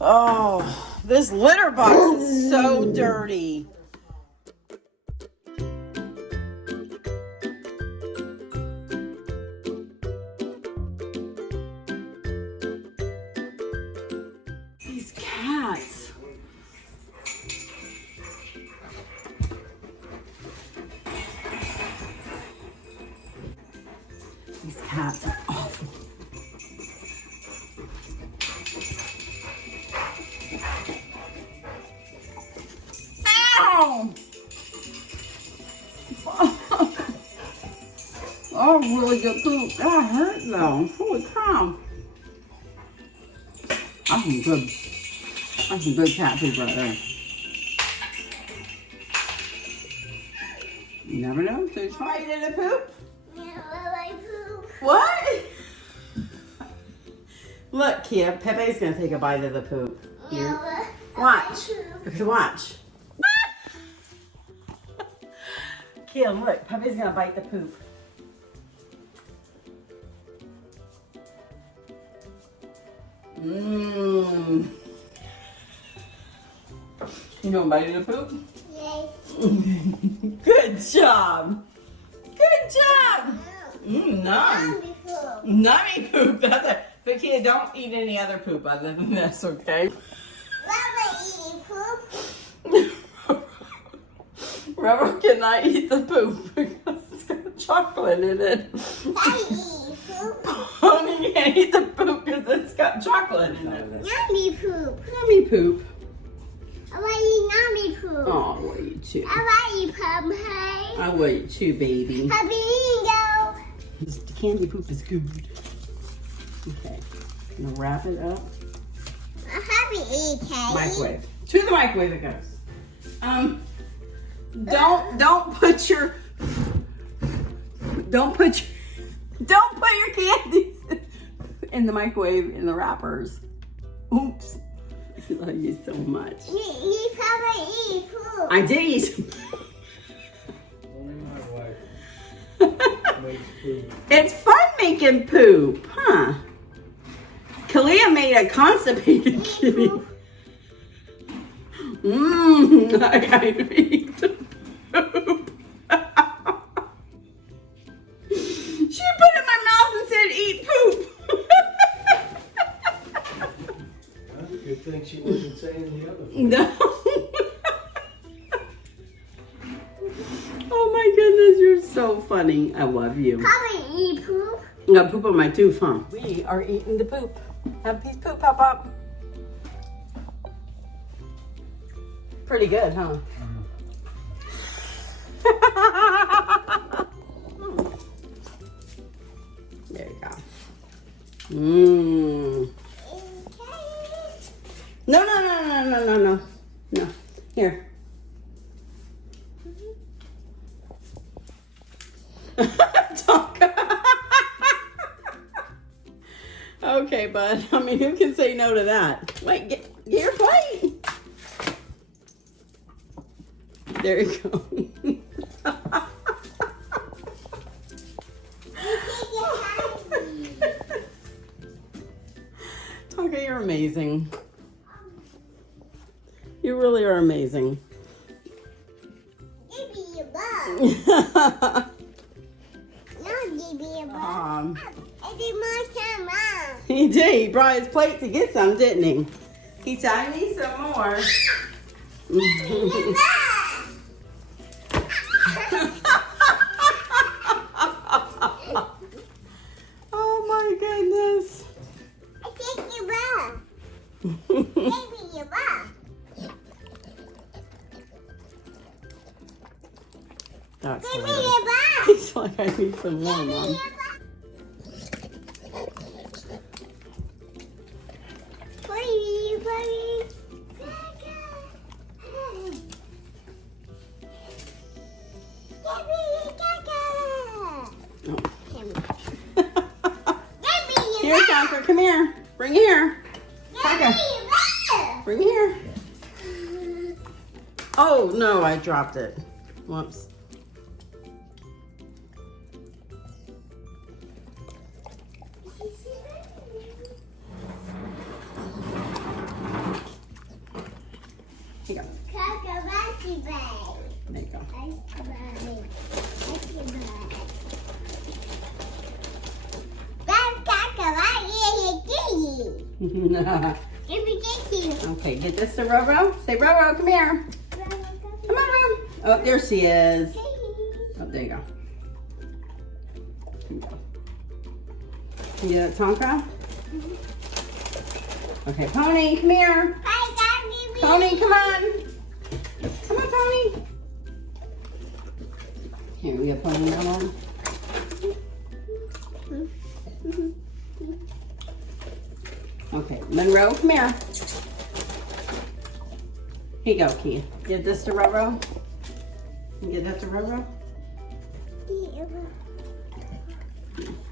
Oh, this litter box is so dirty. These cats. These cats are awful. Ow! Oh, really good poop. That hurt though. Holy cow. That's some good cat poop right there. You never know. So you try to poop? Yeah, I poop. What? Look, Kia, Pepe's gonna take a bite of the poop. Yeah, Watch. Okay, watch. Kia, look, Pepe's gonna bite the poop. Mmm. You know biting the poop? Yes. Good job. Good job. Mmm, numb. Poop. Nummy poop. That's it. But Kia, don't eat any other poop other than this, okay? Rubber eating poop. Rubber cannot eat the poop because it's got chocolate in it. Daddy eat poop. Pony can't eat the poop because it's got chocolate in it. Yummy poop. Nummy poop. I want to eat yummy poop. Oh, I will eat too. I want to eat pumpkin. I will eat too, baby. Happy Bingo. This candy poop is good. Okay, I'm gonna wrap it up. I'm happy eat cake. Microwave. To the microwave it goes. Don't put your candies in the microwave in the wrappers. Oops. I love you so much. You probably eat poop. I did eat some. Only my wife makes food. It's fun making poop, huh? Kalia made a constipated kitty. Mmm, I eat the poop. She put it in my mouth and said, eat poop. That's a good thing she wasn't saying the other one. No. Oh my goodness, you're so funny. I love you. Probably eat poop. I got poop on my tooth, huh? We are eating the poop. Have a piece of poop pop up. Pretty good, huh? There you go. Mmm. No. No. Here. Tonka. Okay, bud. I mean, who can say no to that? Wait, get your plate. There you go. Tonka, you're amazing. You really are amazing. Give me a bug. No, give me a bug. I did more time wrong. He did. He brought his plate to get some, didn't he? He said, I need some more. Oh my goodness. I take your bug. Give me your bug. That's Give me hilarious. your bug. He's like, I need some more, Give me Mom. your bug. Buddy, buddy. Here, Tonka, come here. Bring it here. Tonka, bring it here. Oh, no, I dropped it. Whoops. Okay, get this to Roro. Say, Roro, come here. Come on, Roro. Oh, there she is. Oh, there you go. Can you get that Tonka? Okay, Pony, come here. Pony, come on. Come on, Pony. Here, we got Pony now on. Okay, Monroe, come here. Here you go, Kia. Give this to Roro. You get that to Roro?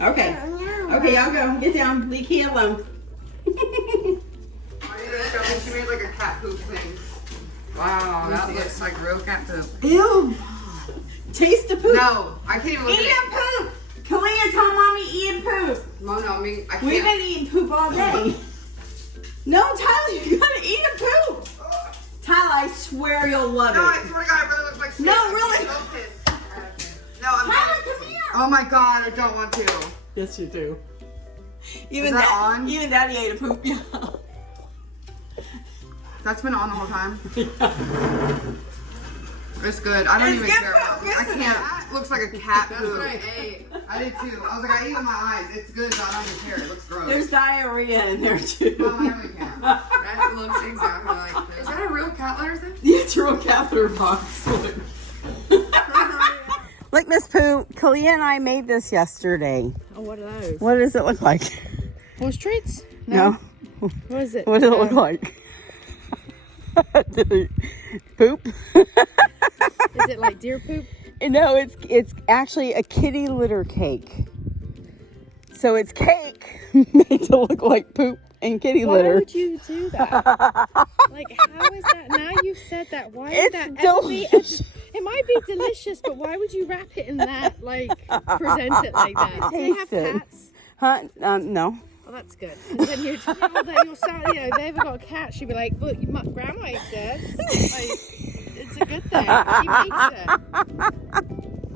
Okay. Okay, y'all go. Get down. Leave Kia alone. Are you gonna show me? She made like a cat poop thing. Wow, that looks like real cat poop. Ew. Taste the poop. No, I can't even look Eat at a poop. Kalia told mommy eat poop. No, I mean, I can't. We've been eating poop all day. No, Tyler, you gotta eat a poop. Tyler, I swear you'll love No, I it. swear to God, it really looks like shit. No, I'm really. so pissed. No, I'm Tyler, come here. Oh my God, I don't want to. Yes, you do. Even Is that on? Even Daddy ate a poop. Yeah. That's been on the whole time. It's good. I don't It's even good care. poop, I isn't can't. It looks like a cat That's poop. what I ate. I did too. I was like, I eat with my eyes. It's good, but I don't even care. It looks gross. There's diarrhea in there too. Well, I really can't. That looks exactly like this. Is that a real cat litter thing? Yeah, it's a real catheter box. Look, Miss Pooh, Kalia and I made this yesterday. Oh, what are those? What does it look like? Horse treats? No. What is it? What does it look like? Poop? Is it like deer poop? No, it's actually a kitty litter cake. So it's cake made to look like poop and kitty Why litter. would you do that? Like, how is that? Now you've said that. Why would It's that ever be? delicious. It might be delicious, but why would you wrap it in that? Like, present it like that? Do they have Taste it. cats? Huh? No. Oh, that's good. 'Cause then you'd, you'll sound, you know, if they ever got a cat, she'd be like, "Look, my grandma eats this. Like, it's a good thing. She makes it."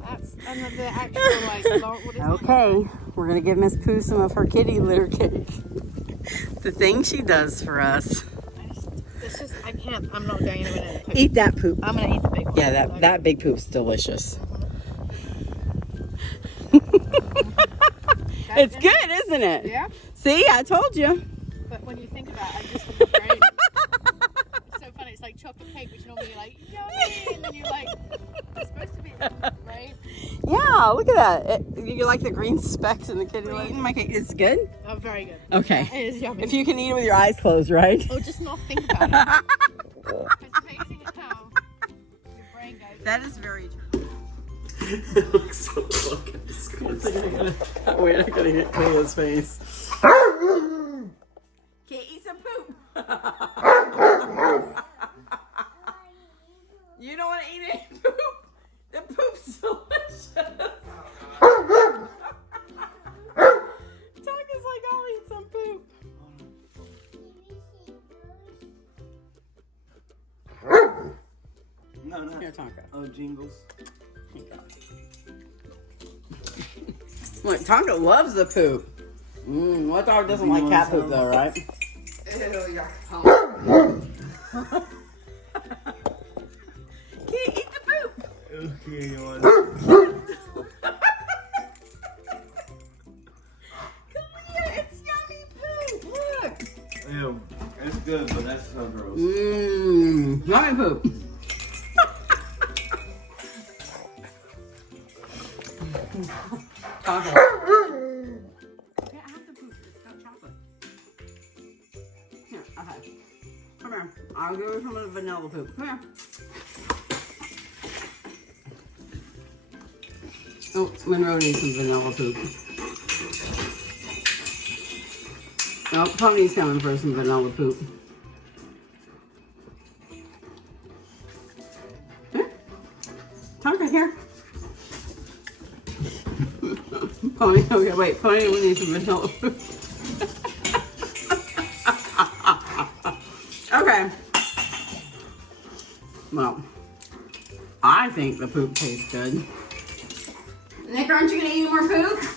That's another actual like long. What is it? Okay, we're gonna give Miss Pooh some of her kitty litter cake. The thing she does for us. It's just I can't. I'm not going anywhere near the poop. Eat that poop. I'm gonna eat the big one. Yeah, that big poop's delicious. It's good, isn't it? Yeah. See, I told you. But when you think about it, I just in my brain. It's so funny. It's like chocolate cake, which normally you're like, yummy, and then you're like, it's supposed to be right. Yeah, look at that. You like the green specks in the kitty litter? My cake is good. Oh, very good. Okay. It is yummy. If you can eat it with your eyes closed, right? Or just not think about it. It's amazing how your brain goes. That is very true. It looks so fucking disgusting. Wait, I gotta get Kayla's face. Can't eat some poop. You don't want to eat any poop? The poop's delicious. Tonka's like, I'll eat some poop. No. Here, Tonka. Oh, jingles. Here you go. Look, Tonka loves the poop. What dog doesn't like cat poop though, right? Ew, yeah. Can't eat the poop. Okay, you want Kalia, it's yummy poop. Look. Ew, it's good, but that's so gross. Yummy poop. Tonka. Can't have the poop. It's got chocolate. Here, okay. Come here. I'll give you some of the vanilla poop. Come here. Oh, Monroe needs some vanilla poop. Oh, Pony's coming for some vanilla poop. Here. Tonka, here. Pony, okay, wait. Pony, we need some vanilla poop. Okay. Well, I I think the poop tastes good. Nick, aren't you gonna eat any more poop?